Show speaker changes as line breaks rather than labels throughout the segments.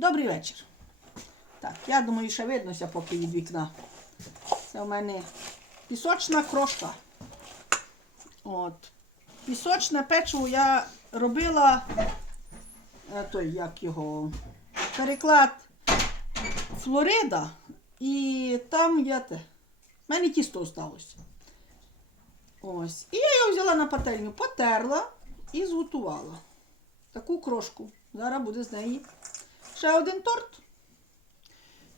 Добрий вечір. Так, я думаю, ще виднося поки від вікна. Це у мене пісочна крошка. От. Пісочне печиво я робила е, той, як його, переклад Флорида. І там я те. В мене тісто осталось. Ось. І я його взяла на пательню, потерла і зготувала. Таку крошку. Зараз буде з неї ще один торт.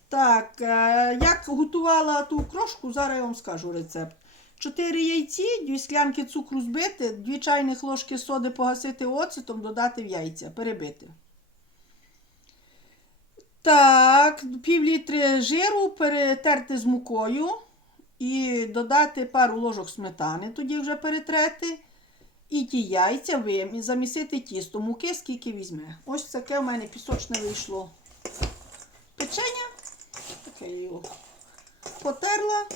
Так, е, як готувала ту крошку, зараз я вам скажу рецепт. 4 яйці, 2 склянки цукру збити, 2 чайних ложки соди погасити оцетом, додати в яйця, перебити. Так, пів літри жиру перетерти з мукою і додати пару ложок сметани, тоді вже перетрети. І ті яйця вим, замісити тісто, муки скільки візьме. Ось таке в мене пісочне вийшло печення. Таке його потерла.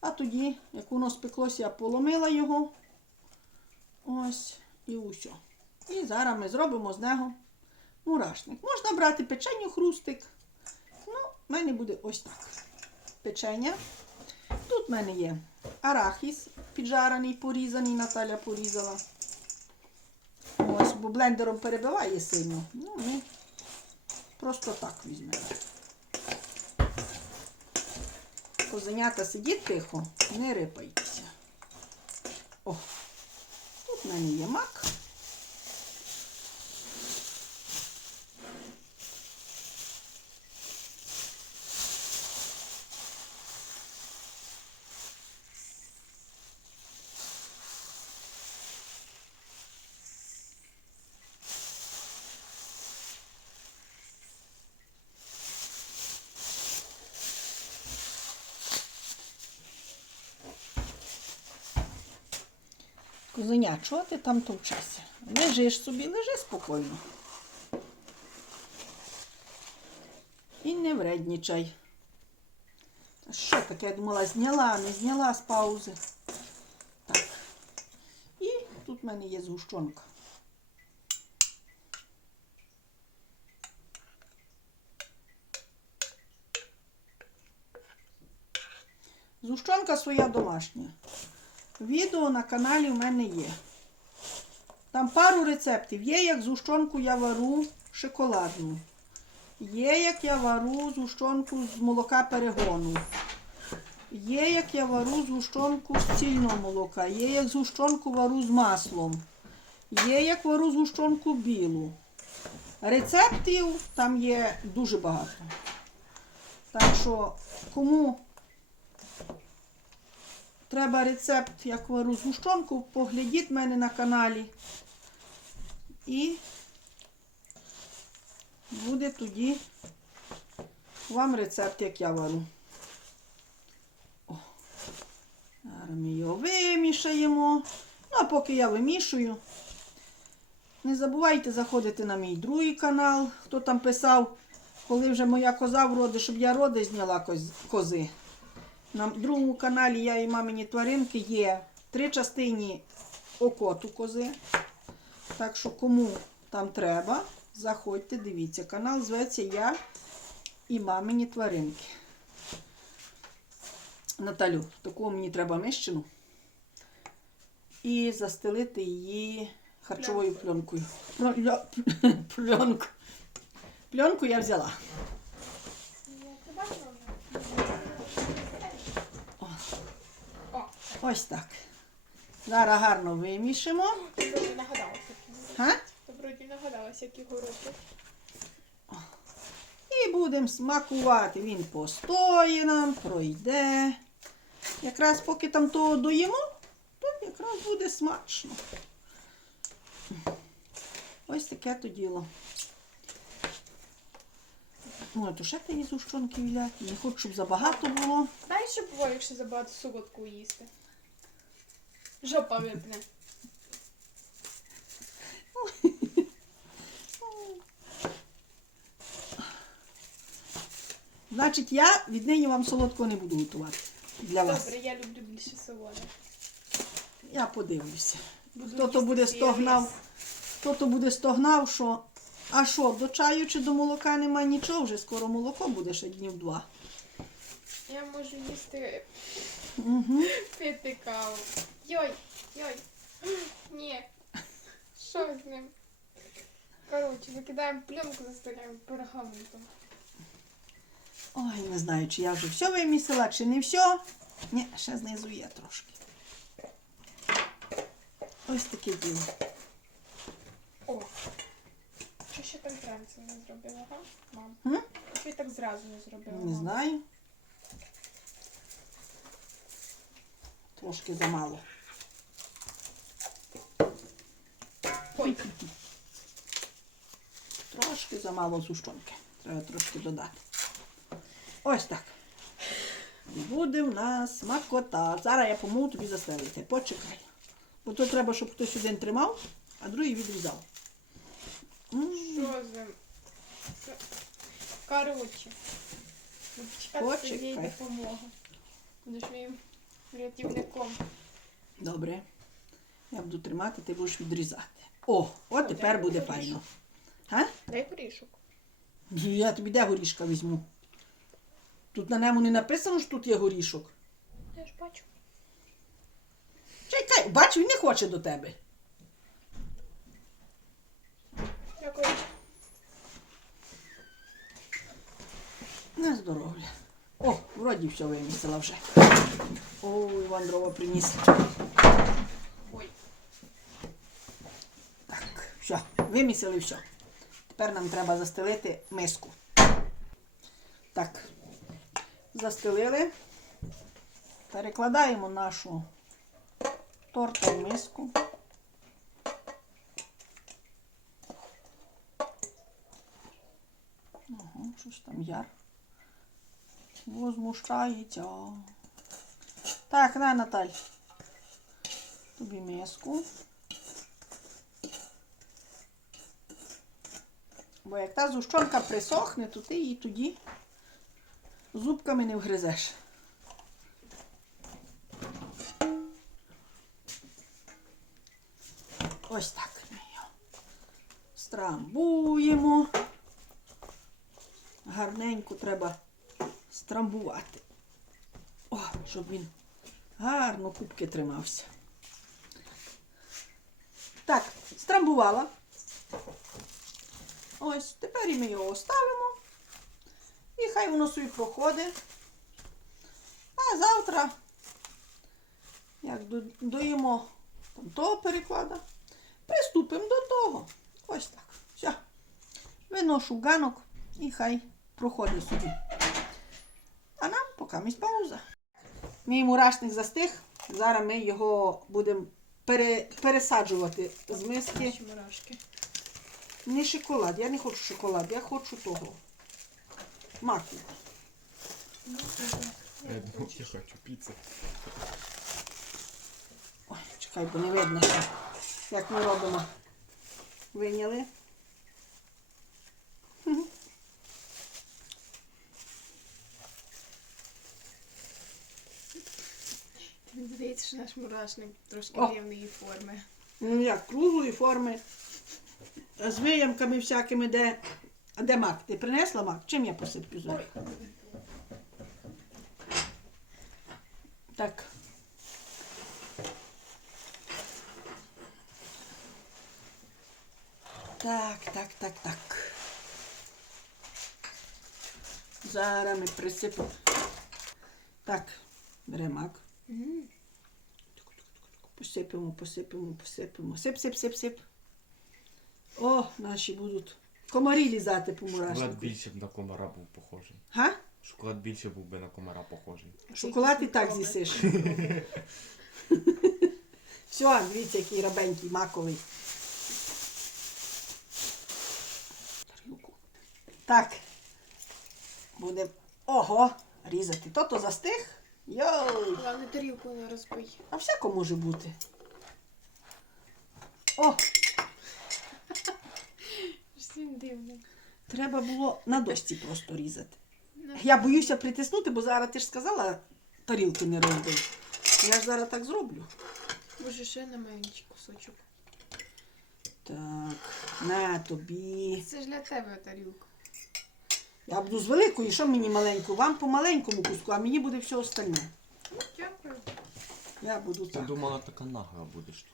А тоді, як воно спеклося, я поломила його. Ось і усе. І зараз ми зробимо з нього мурашник. Можна брати печеню хрустик. Ну, в мене буде ось так. Печення. Тут в мене є арахіс піджарений, порізаний, Наталя порізала. Ось, бо блендером перебиває сильно. Ну, ми просто так візьмемо. Козенята сидіть тихо, не рипайтеся. О, тут в мене є мак. Козеня, чого ти там товчешся? Лежиш собі, лежи спокійно. І не вреднічай. Що таке, я думала, зняла, не зняла з паузи. Так. І тут в мене є згущенка. Згущенка своя домашня. Відео на каналі в мене є. Там пару рецептів. Є, як згущенку я вару шоколадну. Є, як я вару згущенку з молока перегону. Є, як я вару згущенку з цільного молока. Є, як згущенку вару з маслом. Є, як вару згущенку білу. Рецептів там є дуже багато. Так що, кому Треба рецепт, як вару згущенку, поглядіть в мене на каналі. І буде тоді вам рецепт, як я вару. О, зараз ми його вимішаємо. Ну, а поки я вимішую, не забувайте заходити на мій другий канал. Хто там писав, коли вже моя коза вроди, щоб я роди зняла кози. На другому каналі я і мамині тваринки є три частині окоту кози. Так що, кому там треба, заходьте, дивіться. Канал зветься Я і мамині тваринки. Наталю, таку мені треба мищину. І застелити її харчовою пленкою. Пленку. Пленку я взяла. Ось так. Зараз гарно вимішимо.
Добре нагадалася.
Га?
Доброді нагадалася, які городи.
І будемо смакувати. Він постоє нам, пройде. Якраз поки там того доїмо, то якраз буде смачно. Ось таке то діло. Ой, то ще ти зущенки віляти. Не хочу, щоб забагато було.
Дай ще буває, якщо забагато солодку їсти. Жопа випне.
Значить, я віднині вам солодкого не буду готувати. Для вас.
Добре, я люблю більше солоне.
Я подивлюся.
Буду
Хто то
їсти
буде стогнав, хто то буде стогнав, що А що, до чаю чи до молока нема нічого, вже скоро молоко буде ще днів два.
Я можу їсти
Угу.
пити каву. Йой, йой. Ні. Що з ним? Коротше, викидаємо пленку, заставляємо пергаментом.
Ой, не знаю, чи я вже все вимісила, чи не все. Ні, ще знизу є трошки. Ось таке діло.
О! Що ще там не зробила, га? Мам.
М?
Я так зразу не зробила?
Не
мам?
знаю. Трошки замало.
Ой,
Трошки замало зущонки. Треба трошки додати. Ось так. Буде в нас макота. Зараз я помогу тобі застелити. Почекай. Бо то треба, щоб хтось один тримав, а другий відрізав.
Що з ним? Коротше. Буду
Почекай.
допомоги. Будеш моїм рятівником.
Добре. Я буду тримати, ти будеш відрізати. О, от тепер буде файно. Га?
Дай горішок.
Я тобі де горішка візьму? Тут на ньому не написано, що тут є горішок.
Я ж бачу.
Чекай, бачу, він не хоче до тебе.
Дякую.
На здоров'я. О, вроді все вимісила вже. О, Іван дрова приніс.
Ой.
Так, все, вимісили все. Тепер нам треба застелити миску. Так, застелили. Перекладаємо нашу торта в миску. Ага, щось там яр. Возмущається. Так, на, Наталь. Тобі миску. Бо як та зущонка присохне, то ти її тоді зубками не вгризеш. Ось так ми його страмбуємо. Гарненько треба страмбувати. О, щоб він гарно кубки тримався. Так, страмбувала. Ось, тепер ми його оставимо. І хай воно собі проходить. А завтра, як доїмо там того переклада, приступимо до того. Ось так. Все. Виношу ганок і хай проходить собі. Місць пауза. Мій мурашник застиг. Зараз ми його будемо пере, пересаджувати з миски. Не шоколад, я не хочу шоколад, я хочу того. Маку.
Я думал, я хочу пиццы.
Ой, чекай, бо не видно, як ми робимо. Виняли. Мгм.
Мені здається, що наш мурашник трошки
О.
дивної форми.
Ну як, круглої форми. З виямками всякими, де. А де мак? Ти принесла мак? Чим я посиплю зараз? Так. Так, так, так, так. Зараз ми присипемо. Так, бере мак. Посипемо, посипемо, посипемо. Сип, сип, сип, сип. О, наші будуть комарі лізати по
Шоколад більше б на комара був похожий.
Га?
Шоколад більше був би на комара похожий.
Шоколад і так з'їсиш. Все, дивіться, який рабенький, маковий. Тарілку. Так. Буде. Ого, різати. То-то застиг. Йой.
Головне тарілку не розбий.
А всяко може бути. О,
Всім дивно.
треба було на дошці просто різати. Я боюся притиснути, бо зараз ти ж сказала, тарілки не розбив. Я ж зараз так зроблю.
Боже, ще на менший кусочок.
Так, на тобі.
Це ж для тебе тарілка.
Я буду з великої, що мені маленьку? Вам по маленькому куску, а мені буде все остальне.
Ну, дякую.
Я буду
Ти
так.
думала, така нага будеш тут.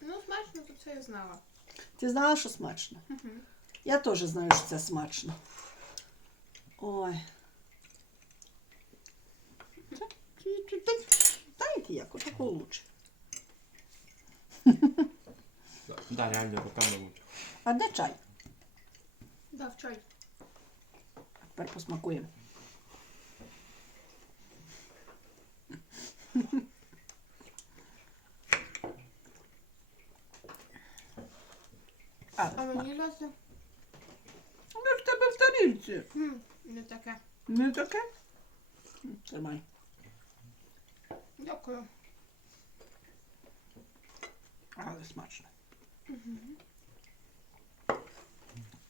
Ну, смачно, то це я знала.
Ти знала, що смачно?
Угу.
Я теж знаю, що це смачно. Ой. Знаєте як, отакого лучше.
Да, реально, руками лучше.
А де чай?
Дав чай.
Тепер посмакуємо. А,
А мені лазе?
ну в тебе в тарілці.
Не таке.
Не таке? Тримай.
Дякую.
Але смачно. А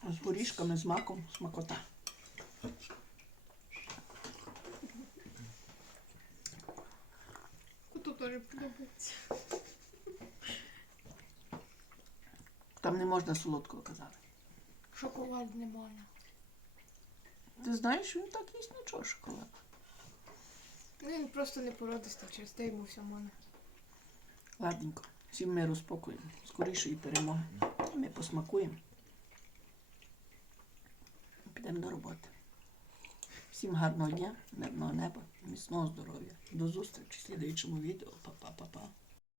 З горішками, з маком, смакота.
Коту теж подобається.
Там не можна солодкого казати.
Шоколад не можна.
Ти знаєш, він так їсть нічого шоколад.
Ну, він просто не породистий, через те йому все можна.
Ладненько. Всім спокою, скорішої перемоги. І ми посмакуємо. Підемо до роботи. Всім гарного дня, мирного неба, міцного здоров'я. До зустрічі в слідуючому відео. Па-па-па-па.